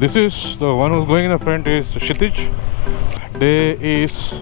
This is the one who's going in the front is Kshitij. Day is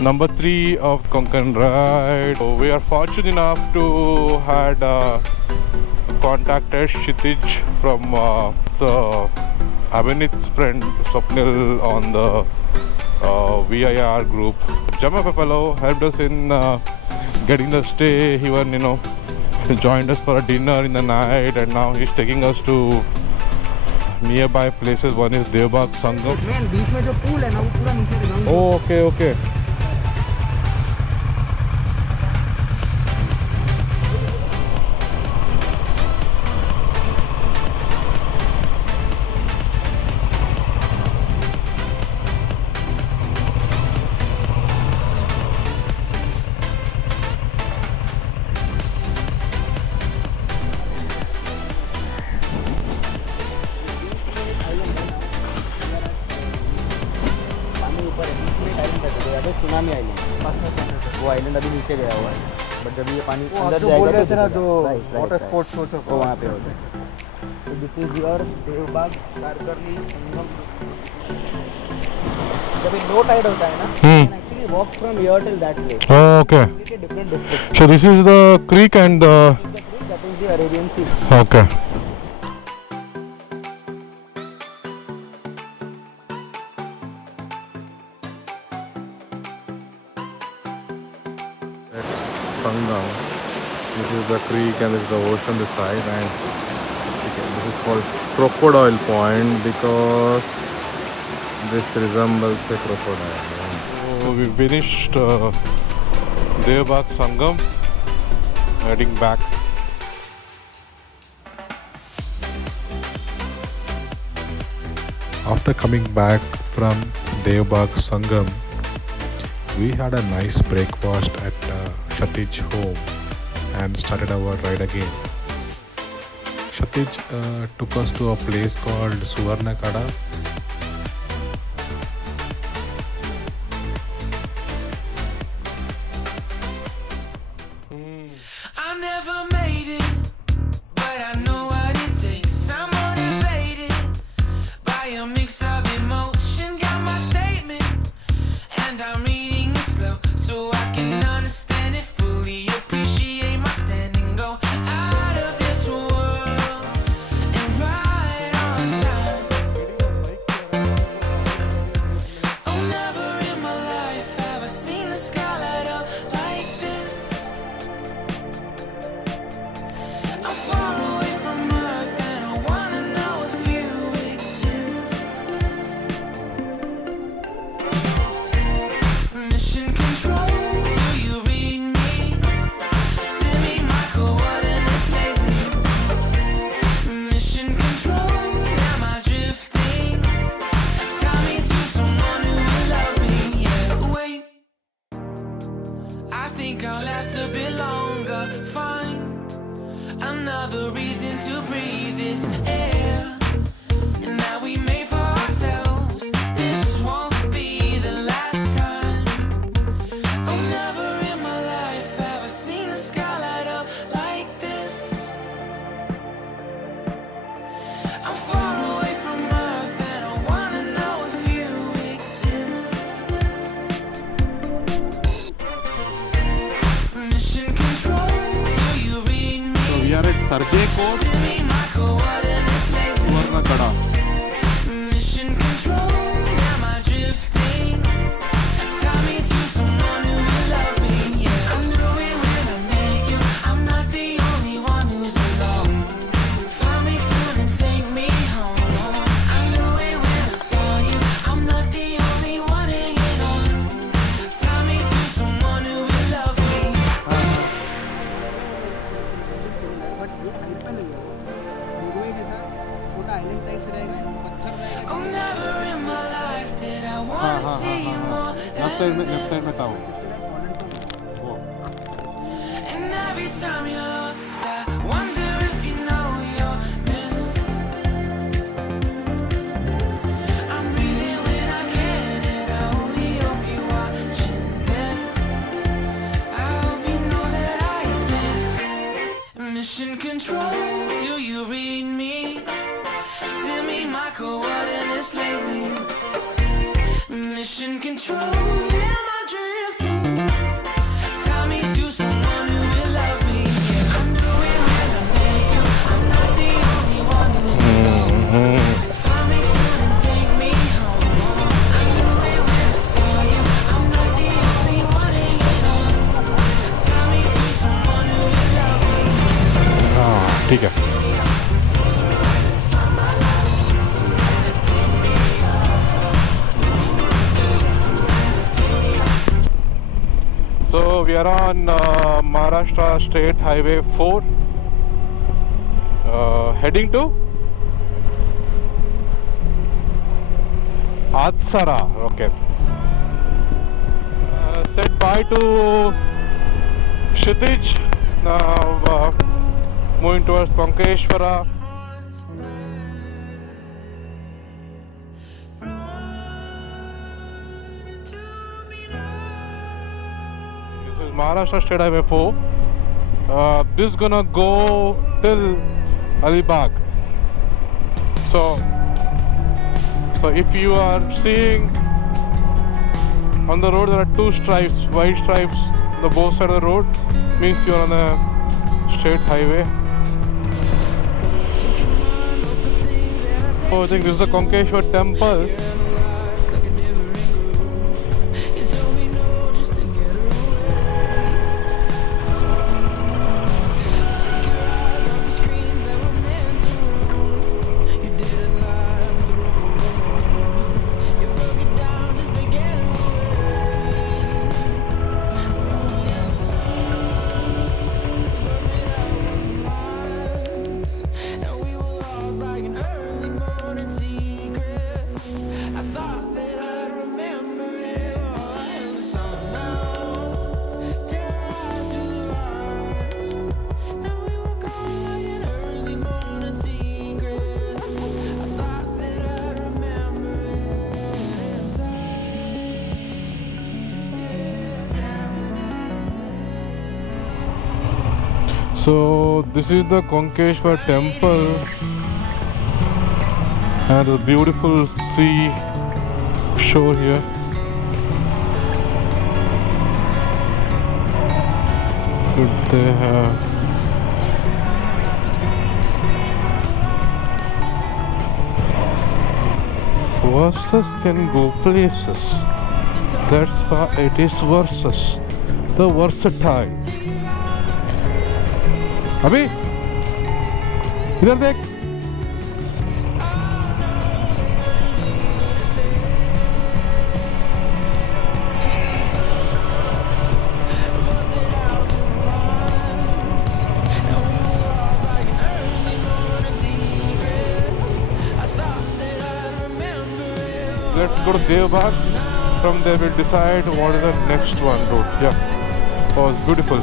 number 3 of Konkan ride. So we are fortunate enough to had contacted Kshitij from the Abhinit's friend Swapnil on the VIR group. Jama fellow helped us in getting the stay. He even joined us for a dinner in the night, and now he's taking us to nearby places. One is Devbag, Sangam. बीच में जो pool है ना वो पूरा नीचे ground. Oh, okay. Tsunami island वो island अभी नीचे गया हुआ है, बट जब ये पानी अंदर जाएगा तो वाटर स्पोर्ट्स वो वहाँ पे होता है. So this is your Devbag कारकरली संगम. जब ये लो टाइड होता है ना, you can actually walk from here till that place. Oh, okay. Different districts. So this is the creek and the... This is the creek, that is the Arabian Sea. Okay. Sangam. This is the creek and this is the ocean this side, and this is called Crocodile Point because this resembles a crocodile. So we finished Devbag Sangam, heading back. After coming back from Devbag Sangam, we had a nice breakfast at Kshitij home and started our ride again. Kshitij took us to a place called Suvarna Kada. I never made it, but I know what it takes. I'm motivated by a mix of emotion. Got my statement, and I'm reading it slow so I can understand it fully. Appreciate my standing, go out of this world and ride on time. Oh, never in my life have I seen the sky light up like this. I'm far away from Earth and I wanna know if you exist. Mission control, do you read me? Send me my coordinates lately. Mission control, am I drifting? Tie me to someone who will love me. Yeah, wait, I think I'll last a bit longer. Find another reason to breathe this air, and that we made for ourselves. This won't be the last time. Oh, never in my life have I seen the sky light up like this. I'm far away from Earth and I wanna know if you exist. Mission control, do you read me? So we are at Sarjay Court, Send me my coordinates lately. Suvarna Kada. Mission control, am I drifting? Tie me to someone who will love me. Yeah, I knew it when I met you. I'm not the only one who's alone. Find me soon and take me home. I knew it when I saw you. I'm not the only one hanging on. Tie me to someone who will love me. But ये height पे नहीं है, वो जैसा छोटा island type से रहेगा, पत्थर रहेगा. Oh, never in my life did I wanna see you more Left side than में this. था वो. And every time you're lost, I wonder if you know you're missed. I'm breathing when I can, and I only hope you're watching this. I hope you know that I exist. Mission control, do you read me? Send me my coordinates lately. Mission control, am I drifting? Tie me to someone who will love me. Yeah, I knew it when I met you. I'm not the only one who's lost. Find me soon and take me home. I knew it when I saw you. I'm not the only one hanging on. Tie me to someone who will love me. ठीक है. So we are on Maharashtra State Highway 4, heading to Adsara. Okay. Said bye to Kshitij. Now moving towards Konkeshwar. Maharashtra State Highway 4. This is gonna go till Devbag. So if you are seeing on the road there are two stripes, white stripes on the both sides of the road, means you are on a state highway. So I think this is the Konkeshwar temple. So this is the Konkeshwar temple and a beautiful sea shore here. Good they have. Versus can go places. That's why it is versus. The versatile. अभी इधर देख. Let's go to Devbag. From there we'll decide what is the next one route. Yeah, oh, it's beautiful.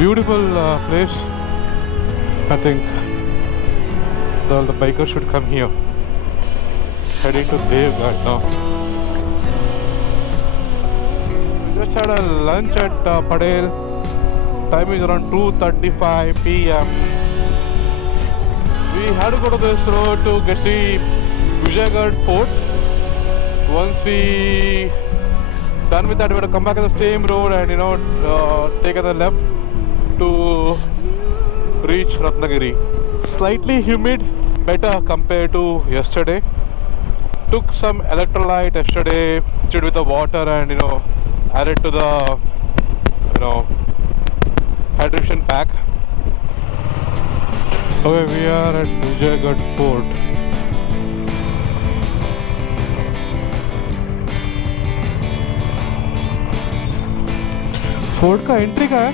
Beautiful place. I think all the bikers should come here. Heading to Devbag now. Just had a lunch at Padel. Time is around 2:35 p.m. We had to go to this road to get see Vijaydurg fort. Once we done with that, we have to come back at the same road and take a left to reach Ratnagiri. Slightly humid, better compared to yesterday. Took some electrolyte yesterday, mixed with the water and added to the hydration pack. Okay, we are at Vijaydurg fort. Fort का entry का है.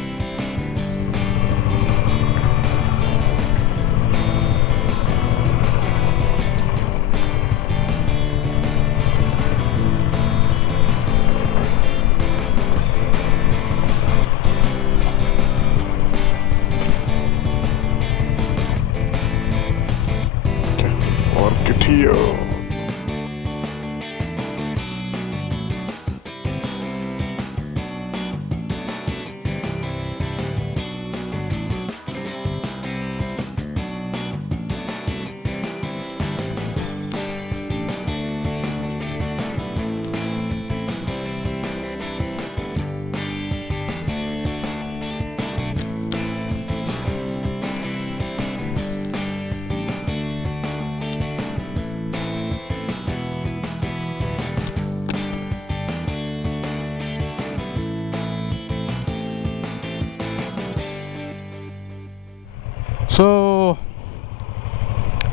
So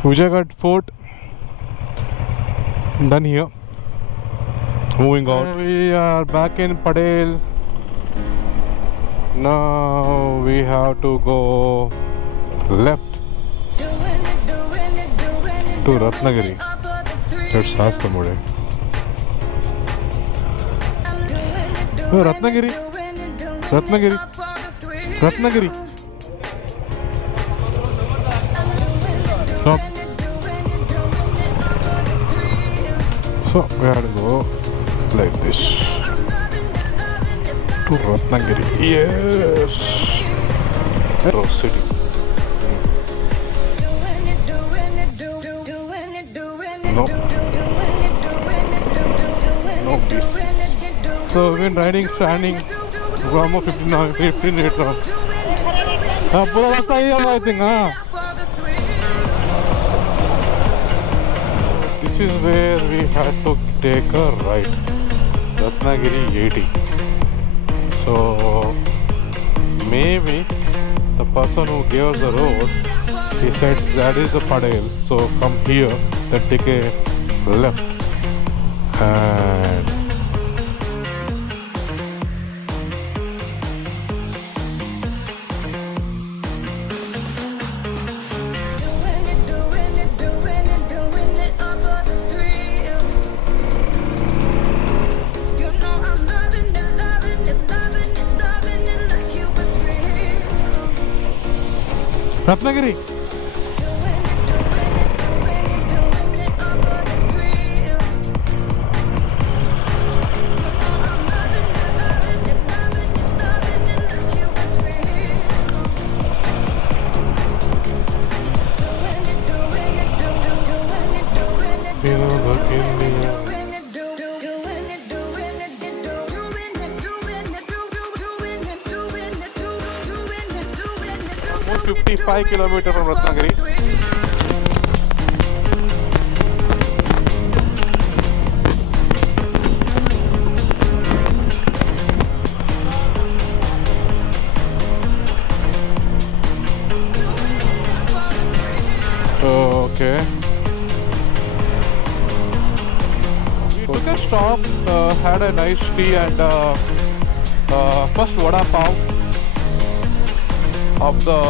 Vijaydurg Fort done here. Moving on. We are back in Padel. Now we have to go left to Ratnagiri. Let's ask somebody. Oh, Ratnagiri. Ratnagiri. Ratnagiri. Stop. So we have to go like this to Ratnagiri. Yes. Metro City. No. No peace. So we've been riding standing. Almost 15 minutes now. I think. This is where we had to take a right. Ratnagiri 80. So maybe the person who gave us the road, he said that is the Padel. So come here, then take a left and Ratnagiri. India. 55 kilometers from Ratnagiri. Okay. We took a stop, had a nice tea and first Vada pav of the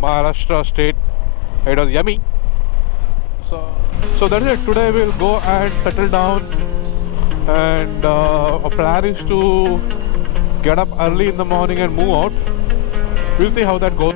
Maharashtra state. It was yummy. So that's it. Today we'll go and settle down, and our plan is to get up early in the morning and move out. We'll see how that goes.